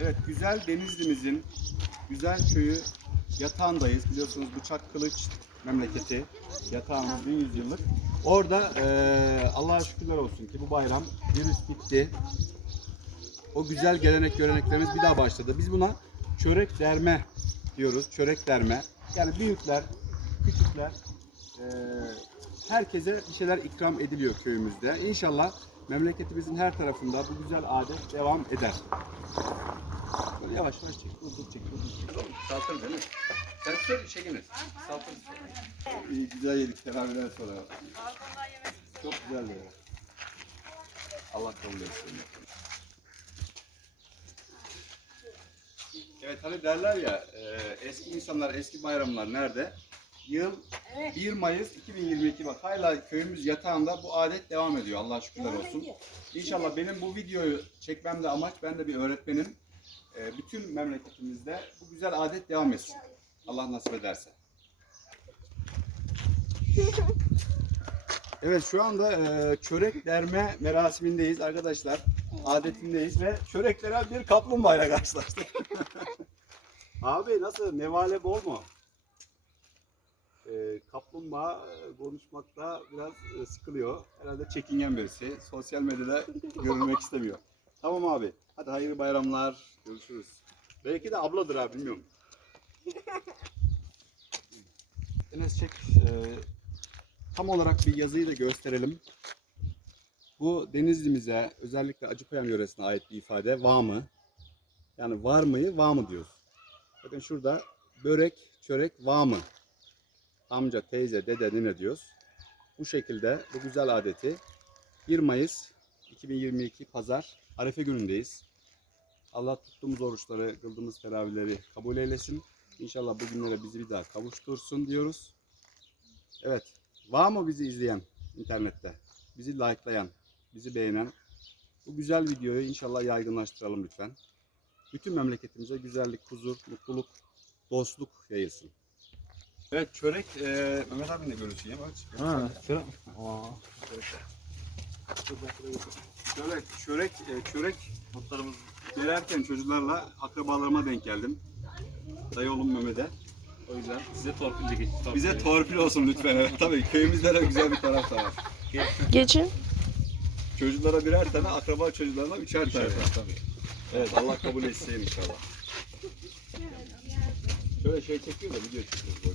Evet, güzel Denizli'mizin güzel köyü yatağındayız. Biliyorsunuz bıçak kılıç memleketi. Yatağımız 1100 yıllık. Orada eee Allah'a şükürler olsun ki bu bayram virüs bitti. O güzel gelenek göreneklerimiz bir daha başladı. Biz buna çörek derme diyoruz. Çörek derme. Yani büyükler, küçükler eee, herkese bir şeyler ikram ediliyor köyümüzde. İnşallah memleketimizin her tarafında bu güzel adet devam eder. Böyle yavaş yavaş çek, dur çek, dur çek. Saltır değil mi? Sen tut, çekiniz. Saltır. İyi, güzel yedik teravihden sonra. Çok güzeldi ya. Allah kabul etsin. Evet hani derler ya e, eski insanlar eski bayramlar nerede? Yıl 1 Mayıs 2022 bak hala köyümüz yatağında bu adet devam ediyor Allah şükürler olsun. İnşallah benim bu videoyu çekmemde amaç ben de bir öğretmenim. E, bütün memleketimizde bu güzel adet devam etsin. Allah nasip ederse. Evet şu anda e, çörek derme merasimindeyiz arkadaşlar. Adetindeyiz ve çöreklere bir kaplumbağayla karşılaştık. Abi nasıl? Nevale bol mu? Kaplumbağa e, konuşmakta biraz e, sıkılıyor. Herhalde çekingen birisi. Sosyal medyada görünmek istemiyor. Tamam abi. Hadi hayırlı bayramlar. Görüşürüz. Belki de abladır abi bilmiyorum. Enes çek. e, tam olarak bir yazıyı da gösterelim. Bu Denizli'mize özellikle Acıpayam yöresine ait bir ifade. Va mı? Yani var mıyı va mı diyoruz. Bakın şurada börek, çörek va mı? Amca, teyze, dede, nine diyoruz. Bu şekilde bu güzel adeti 1 Mayıs 2022 Pazar Arefe günündeyiz. Allah tuttuğumuz oruçları, kıldığımız teravihleri kabul eylesin. İnşallah bu günlere bizi bir daha kavuştursun diyoruz. Evet, var mı bizi izleyen internette? Bizi likelayan, bizi beğenen bu güzel videoyu inşallah yaygınlaştıralım lütfen. Bütün memleketimize güzellik, huzur, mutluluk, dostluk yayılsın. Evet çörek, e, Mehmet abinin de görüntüsü ya bak. Ha. Aa. Çörek, çörek, e, çörek notlarımız vererken çocuklarla akrabalarıma denk geldim. Dayı oğlum Mehmet'e. O yüzden Size torpilce geç. bize torpil olsun lütfen. Evet, tabii köyümüzde de güzel bir taraf da var. Geçin. Çocuklara birer tane, akraba çocuklarına üçer tane. tabii. Evet Allah kabul etsin inşallah. Şöyle şey çekiyor da video çekiyoruz.